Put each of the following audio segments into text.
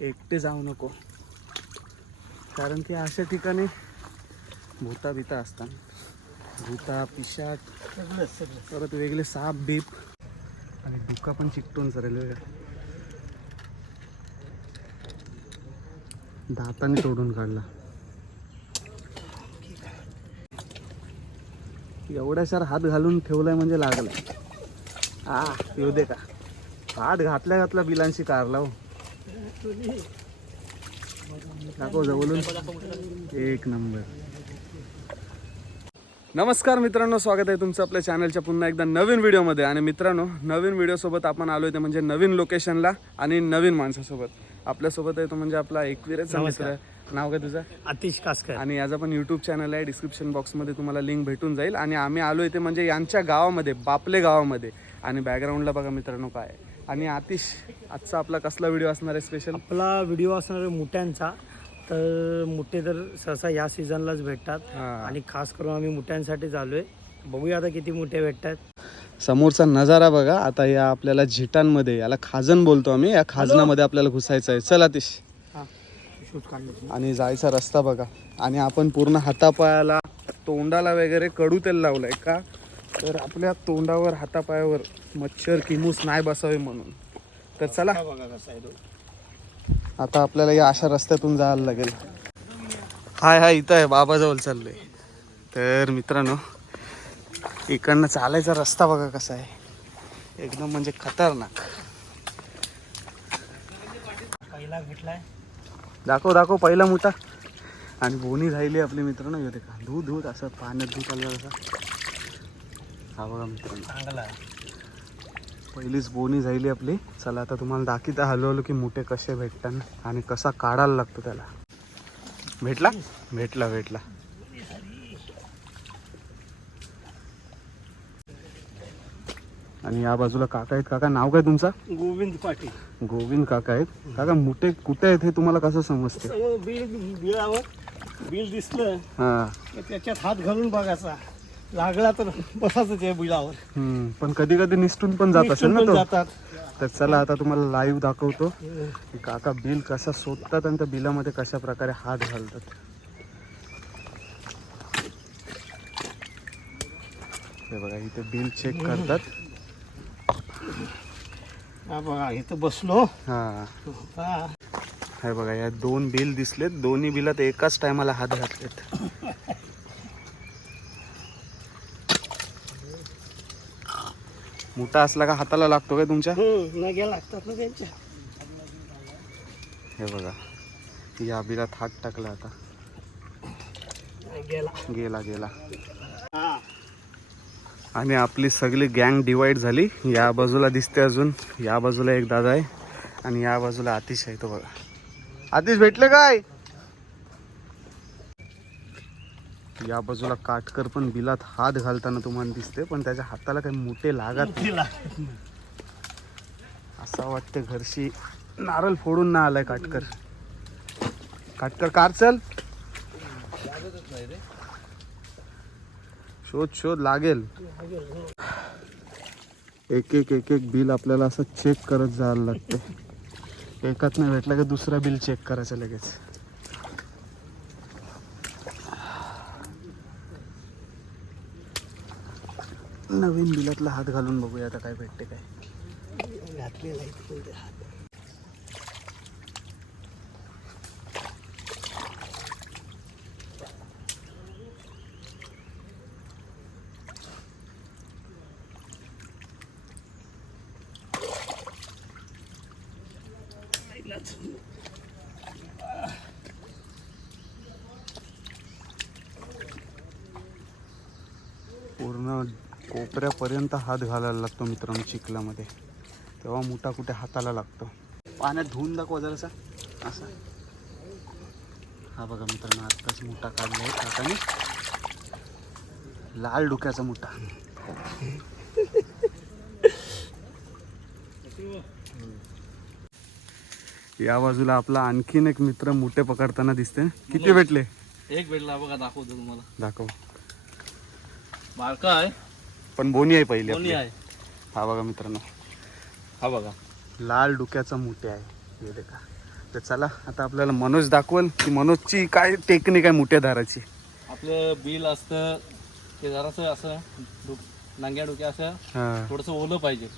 एकटे जाऊ नको. कारण की अशा ठिकाणी भूता बिता असतात. भूता पिशाट परत वेगळे साप बीप आणि धुका पण चिकटून चालेल वेगळं दाताने तोडून काढला. एवढ्याशार हात घालून ठेवलाय म्हणजे लागलाय हा येऊ दे का. हात घातल्या घातला बिलांशी कारला हो. दाखव जवळून. एक नंबर. नमस्कार मित्रांनो स्वागत आहे तुमचं आपल्या चॅनलच्या पुन्हा एकदा नवीन व्हिडिओमध्ये. आणि मित्रांनो नवीन व्हिडिओसोबत आपण आलो ते म्हणजे नवीन लोकेशनला आणि नवीन माणसासोबत. आपल्यासोबत आहे तो म्हणजे आपला एकविरेचा मित्र. नाव काय तुझं? अतिश कासकर. आणि याचा पण यूट्यूब चॅनल आहे. डिस्क्रिप्शन बॉक्समध्ये तुम्हाला लिंक भेटून जाईल. आणि आम्ही आलो इथे म्हणजे यांच्या गावामध्ये बापले गावामध्ये. आणि बॅकग्राऊंडला बघा मित्रांनो काय आहे. आणि आतिश आजचा आपला कसला व्हिडिओ असणार आहे स्पेशल आपला व्हिडिओ असणार आहे मुठ्यांचा. तर मुठे तर सहसा या सीझनलाच भेटतात. हा. आणि खास करून आम्ही मुठ्यांसाठी चालू आहे बघूया आता किती मुठे भेटतात. समोरचा नजारा बघा. आता या आपल्याला झिटांमध्ये याला खाजन बोलतो आम्ही. या खाजनामध्ये आपल्याला घुसायचं आहे. चल आतिश. शूट काढण्याची आणि जायचा रस्ता बघा. आणि आपण पूर्ण हातापायाला तोंडाला वगैरे कडू तेल लावलंय का? तर आपल्या तोंडावर हातापायावर मच्छर किमूस नाही बसावे म्हणून. तर चला. बघा कसा आहे तो. आता आपल्याला या अशा रस्त्यातून जायला लागेल. हाय हाय इथं आहे. बाबाजवळ चाललोय तर मित्रांनो इकडनं चालायचा रस्ता बघा कसा आहे. एकदम म्हणजे खतरनाक. पहिला भेटलाय दाखव दाखव पहिला मोठा आणि बोनी राहिली आपली मित्रांनो. येते का दूध दूध असं पाण्यात दूध आलं असं हा बघा मित्रांनो पहिलीच बोनी झाली आपली. चला आता तुम्हाला दाखवता हलवलं की मोठे कसे भेटतात आणि कसा काढायला लागतो त्याला. भेटला? भेटला भेटला. आणि या बाजूला काका आहेत. काका नाव काय तुमचा? गोविंद पाटील. गोविंद काका आहेत. काका मोठे कुठे आहेत हे तुम्हाला कसं समजते? बिल बिल दिसलं हा. त्याच्यात हात घालून बघायचा. लागला तर त्या बिलावर. हम्म, पण कधी कधी निसटून पण जात असेल ना निसटून तो? पण जातात. तर चला आता तुम्हाला लाईव्ह दाखवतो. की काका बिल कसा शोधतात आणि त्या बिलामध्ये कशा प्रकारे हात घालतात. हे बघा इथे बिल चेक करतात. हा बघा इथं बसलो. हा. हा. हे बघा या दोन बिल दिसलेत. दोन्ही बिलात एकाच टायमाला हात घातलेत. मोठा असला का हाताला लागतो काय तुमच्या? हम्म, नग्या लागतात ना त्यांच्या. हे बघा या बिलात हात टाकला आता. गेला. गेला गेला. हा. आणि आपली सगळी गँग डिवाइड झाली. या बाजूला दिसते अजून. या बाजूला एक दादा आहे. आणि या बाजूला आतिश आहे तो बघा. आतिश भेटले काय? या बाजूला काटकर पण बिलात हात घालताना तुम्हाला दिसते पण त्याच्या हाताला काही मोठे लागत नाही. असं वाटतं घरशी नारळ फोडून ना आलाय काटकर. काटकर कार चल. शोध शोध लागेल. एक एक एक एक बिल आपल्याला असं चेक करत जायला लागते एकात नाही भेटलं की दुसरा बिल चेक करायचं लगेच. नवीन बिलातला हात घालून बघूया आता काय भेटते काय घातलेला आहे ते हात. पूर्ण कोपऱ्यापर्यंत हात घालायला लागतो मित्रांनो चिखलामध्ये. तेव्हा मोठा कुठे हाताला लागतो. पाण्यात धुवून दाखवा जरासा. असा. हा बघा मित्रांनो आत्ताच मोठा काढला आहे काकाने. लाल डोक्याचा मोठा. या बाजूला आपला आणखीन एक मित्र मोठे पकडताना दिसते किती भेटले? एक भेटला बघा दाखवतो तुम्हाला. दाखव. बारका आहे. पण बोनी आहे पहिली कोणी आपली. आहे. हा बघा मित्रांनो. हा बघा. लाल डोक्याचा मोठे आहे. हे देखा. तर चला आता आपल्याला मनोज दाखवल की मनोजची काय टेक्निक आहे मोठ्या धाराची आपलं बिल असतं ते जरासं असं डोक नांग्या डोक्या असं हा. थोडंसं ओलं पाहिजे.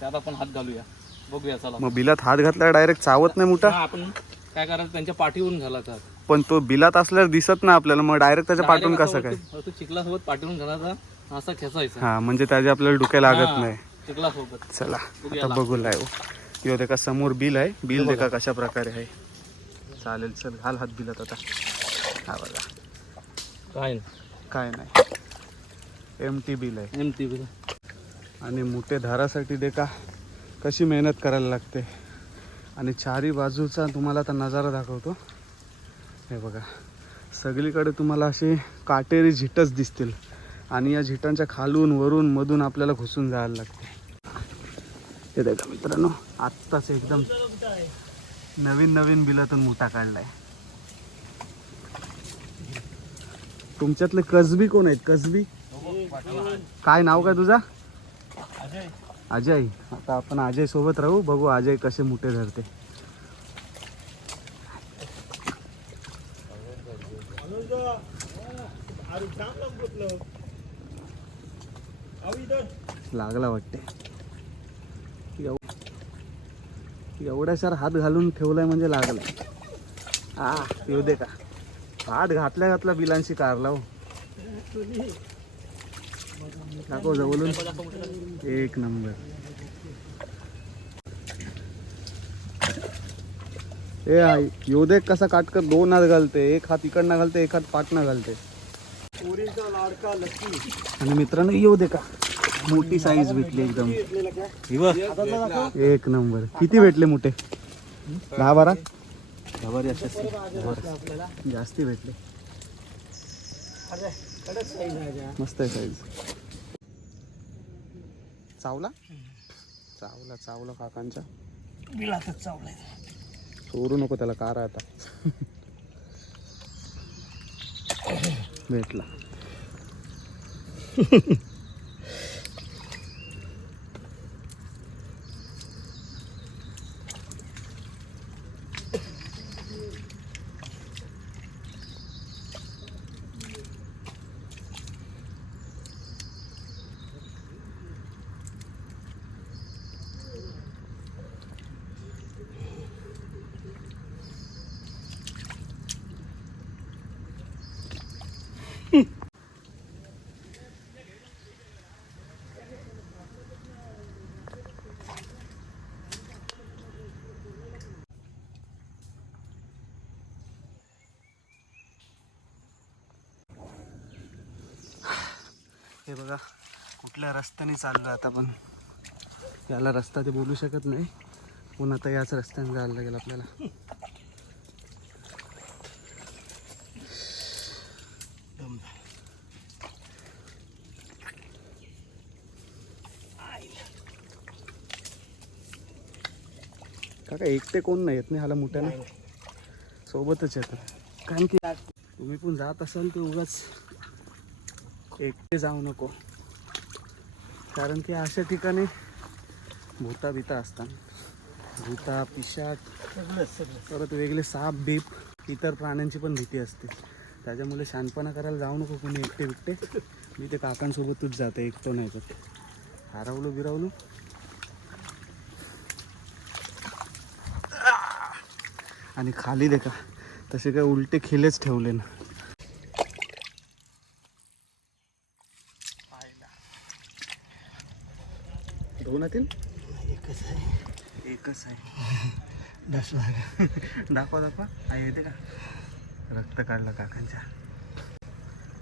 त्यात आपण हात घालूया. बघूया चला. मग बिलात हात घातला डायरेक्ट चावत नाही मोठा? हा, आपण काय करायचं त्यांच्या पाठीवरून घालायचा हात. पण तो बिलात असल्यावर दिसत ना आपल्याला. मग डायरेक्ट त्याच्या पाठून Direct कसं काय? चिखलासोबत पाठवून घालायचा असा खेचायचा. हा म्हणजे त्याच्या आपल्याला डोक्या लागत नाही. चला आता बघू लाईव्ह यो देखा समोर बिल आहे. बिल देखा कशा प्रकारे आहे. चालेल चल घाल हात बिलात आता. हा बघा. काय काय नाही. एम टी बिल आहे. M T bill. आणि मोठे धारासाठी देखा कशी मेहनत करायला लागते. आणि चारी बाजूचा तुम्हाला आता नजारा दाखवतो. हे बघा. सगळीकडे तुम्हाला असे काटेरी झिटच दिसतील. आणि या झिटांच्या खालून वरून मधून आपल्याला घुसून जायला लागते. ते देखा मित्रांनो आत्ताच एकदम नवीन नवीन बिलातून मोठा काढलाय. तुमच्यातले कसबी कोण आहेत? कसबी? काय नाव काय तुझा? अजय. आता आपण अजय सोबत राहू बघू अजय कसे मोठे धरते. लागला वाटते एव- एवढ्याशार हात घालून ठेवलाय म्हणजे लागलाय हा येऊ दे का. हात घातल्या घातला बिलांशी कारला हो. दाखव जवळून. एक नंबर. ए आई योदे कसा काटकर दोन हात घालते. एक हात इकडनं घालते एक हात पाटणं घालते. पोरीचा लाडका लकी. आणि मित्रांनो येऊ दे का? मोठी साईज भेटली एकदम. एक नंबर. किती भेटले मोठे? दहा बारा? दहा बारा जास्ती भेटले. मस्त आहे साईज चावला? चावला चावला काकांच्या बिलातच चावलाय. सोडू नको त्याला कार आता. भेटला हे बघा कुठल्या रस्त्याने चाललो आता पण याला रस्ता ते बोलू शकत नाही. पण आता याच रस्त्याने जायला लागेल आपल्याला. काका एकटे कोण नाही येत नाही ह्याला मोठ्याने? सोबतच येतात. कारण की तुम्ही पण जात असाल तर उगाच एकटे जाऊ नको. कारण की अशा ठिकाणी भूता बिता असतात. भूता पिशाट परत वेगळे साप बीप इतर प्राण्यांची पण भीती असते. त्याच्यामुळे शानपणा करायला जाऊ नको कोणी एकटे बिकटे. मी ते काकांसोबतच जाते एकटो नाही तर. हरवलो बिरावलो. आणि खाली देखा तसे काय उलटे खिलेच ठेवले ना. दोन येतील एकच आहे. एकच आहे. दाखवा. दाखवा आई येते का? रक्त काढलं काकांच्या.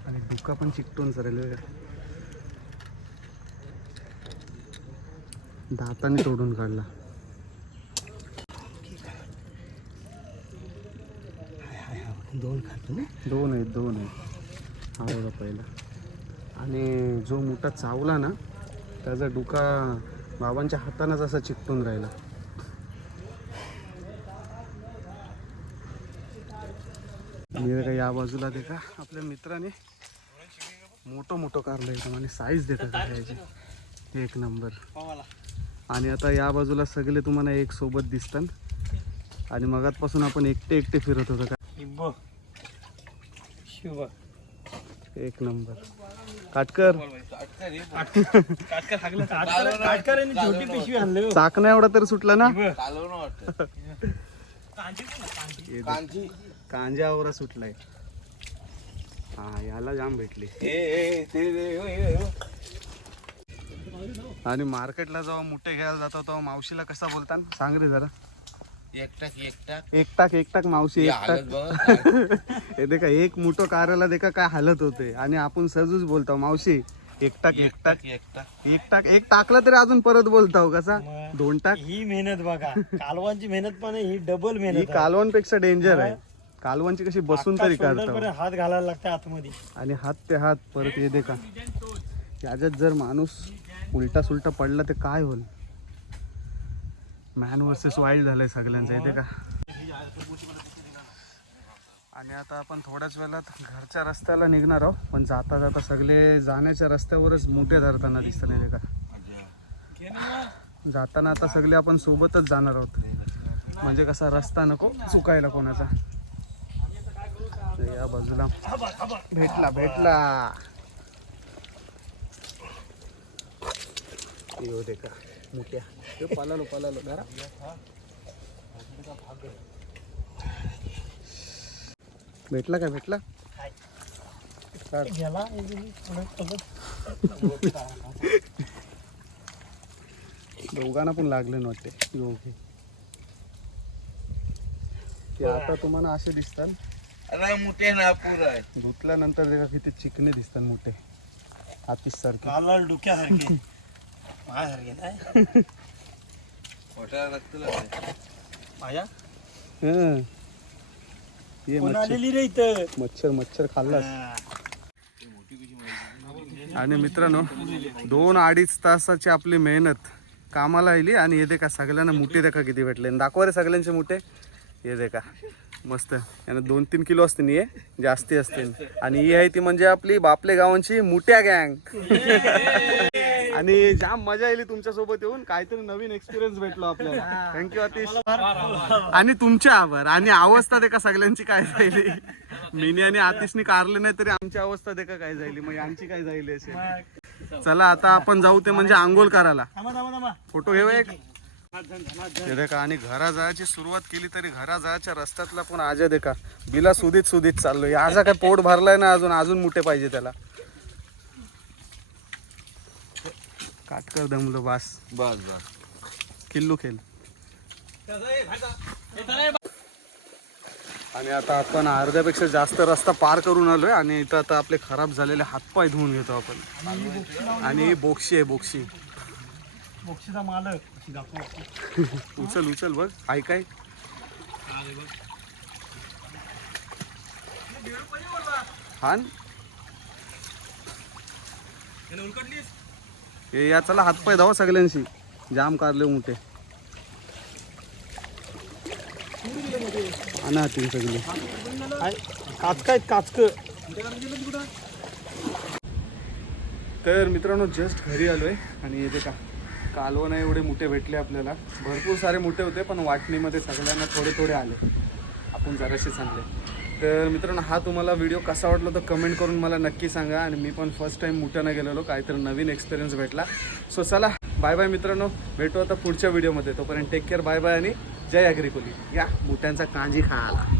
आणि डुका पण चिकटून वेगळा दाताने तोडून काढला. हाय हाय हाय. दोन खातो ना? दोन आहेत दोन आहेत. हा बघा पहिला. आणि जो मोठा चावला ना त्याचा डुका बाबांच्या हातानंच असा चिकटून राहिला. बघा या बाजूला देखा. आपल्या मित्राने मोठं मोठं कारलं एकदम आणि साईज देतात याची. एक नंबर आणि आता या बाजूला सगळे तुम्हाला एक सोबत दिसतात. आणि मगातपासून आपण एकटे एकटे फिरत होतो का? एक नंबर काटकर. काटकऱ्यांनी छोटी पिशवी आणले हो. एवढा तरी सुटला ना? कांजा आवरा सुटलाय. हा याला जाम भेटली. आणि मार्केटला जेव्हा मुठे घ्यायला जातो तेव्हा मावशीला कसा बोलतात सांग रे जरा. एकटाक एकटाक. एक टाक एक टाक मावशी एक हालत टाक बघ हे देखा एक मुठो कार्याला देखा काय हालत होते. आणि आपण सहजच बोलतो मावशी. एक टाक एक टाक एकटाक एक टाक एक टाकला तरी अजून परत बोलताव कसा. दोन टाक. ही मेहनत बघा. कालवांची मेहनत पण आहे, ही डबल ही मेहनत आहे. कालवणपेक्षा डेंजर आहे. कालवणची कशी बसून तरी shoulder काढतो पर्यंत हात घालायला लागते आतमध्ये. आणि हात ते हात परत येते का याच्यात जर माणूस उलटा सुलटा पडला तर काय होईल? मॅन वर्सेस वाईल्ड झालंय सगळ्यांचं इथे का? आणि आता आपण थोड्याच वेळात घरच्या रस्त्याला निघणार आहोत पण जाता जाता सगळे जाण्याच्या रस्त्यावरच मोठे धरताना दिसत नाही का? जाताना आता सगळे आपण सोबतच जाणार आहोत. म्हणजे कसा रस्ता नको चुकायला कोणाचा. या बाजूला भेटला भेटला. येऊ दे का? मोठ्या. यो, पळालो पळालो जरा भेटला का भेटला. दोघांना पण लागले नव्हते दोघे ते आता तुम्हाला असे दिसतात. अरे मोठे धुतल्यानंतर ते का किती चिकने दिसतात मोठे. हातीस सारखे डुक्यासारखे. माझ्यासारखे माझ्या? हं. ये कोण मच्छर. आलेली रे इथं? मच्छर मच्छर खाल्लास. हा. आणि मित्रांनो दोन अडीच तासाची आपली मेहनत कामाला आली आणि हे दे का सगळ्यांना मुठे देखा किती भेटले. आणि दाखवा रे सगळ्यांचे मुठे. हे दे का मस्त. यानं दोन तीन किलो असते नी हे जास्ती असते आणि ही आहे ती म्हणजे आपली बापले गावांची मुठ्या गँग. आणि जाम मजा आली तुमच्यासोबत येऊन. काहीतरी नवीन एक्सपिरियन्स भेटलो आपल्याला. थँक्यू अतिश आणि तुमचे आभार. आणि अवस्था देखा सगळ्यांची काय झाली? मिनी आणि आतिशनी कारले नाही तरी आमची अवस्था देखा काय झाली? मग यांची काय झाली असेल? चला आता आपण जाऊ ते म्हणजे आंघोळ करायला फोटो घेऊ एक. देखा आणि घरा जायची सुरुवात केली तरी घरा जायच्या रस्त्यातला पण आज देखा बिला सुधीत सुधीत चाललोय. आजा काय पोट भरलाय ना अजून? अजून मोठे पाहिजे त्याला. काटकर दमलो बास. बस बस. किल्लू खेळ आणि आता आपण अर्ध्यापेक्षा जास्त रस्ता पार करून आलोय आणि इथं आता आपले खराब झालेले हातपाय धुवून घेतो आपण. आणि बोक्षी आहे बोक्षी. मोक्षीचा मालक. दाखव. उचल उचल बघ. हाय काय? हान. हे या चला हातपाय धावा सगळ्यांशी. जाम कारले मोठे आणा हातीन सगळे. काचक आहेत काचक. तर मित्रांनो जस्ट घरी आलोय. आणि येते का कालवण एवढे मोठे भेटले आपल्याला. भरपूर सारे मोठे होते पण वाटणीमध्ये सगळ्यांना थोडे थोडे आले. आपण जराशे चांगले तर मित्रांनो हा तुम्हाला व्हिडिओ कसा वाटला तर कमेंट करून मला नक्की सांगा. आणि मी पण फर्स्ट टाईम मुठ्यानं गेलेलो. काहीतरी नवीन एक्सपिरियन्स भेटला. सो चला बाय बाय मित्रांनो. भेटू आता पुढच्या व्हिडिओमध्ये तोपर्यंत टेक केअर बाय बाय आणि जय अग्रिकोली या मुठ्यांचा कांजी खायला.